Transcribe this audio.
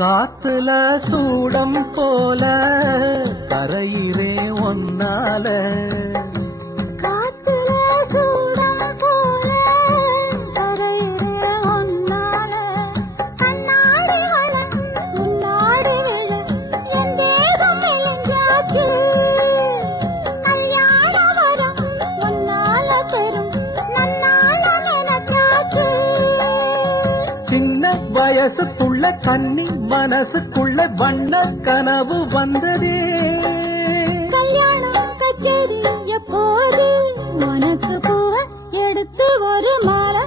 காத்துல சூடம் போல கரையிலே ஒன்னால காத்துல சூடம் போல கரையிலே ஒன்னால கண்ணாடி வளம் முன்னாடி விழ என் தேகம் மெலிஞ்சாச்சு கல்யாண வரம் முன்னால பெறும் நன்னால நினைச்சாச்சு சின்ன வயசுக்குள்ள கன்னி மனசுக்குள்ள வண்ண கனவு வந்ததே கல்யாணம் கச்சேரி எப்போது உனக்கு பூவ எடுத்து ஒரு மாலை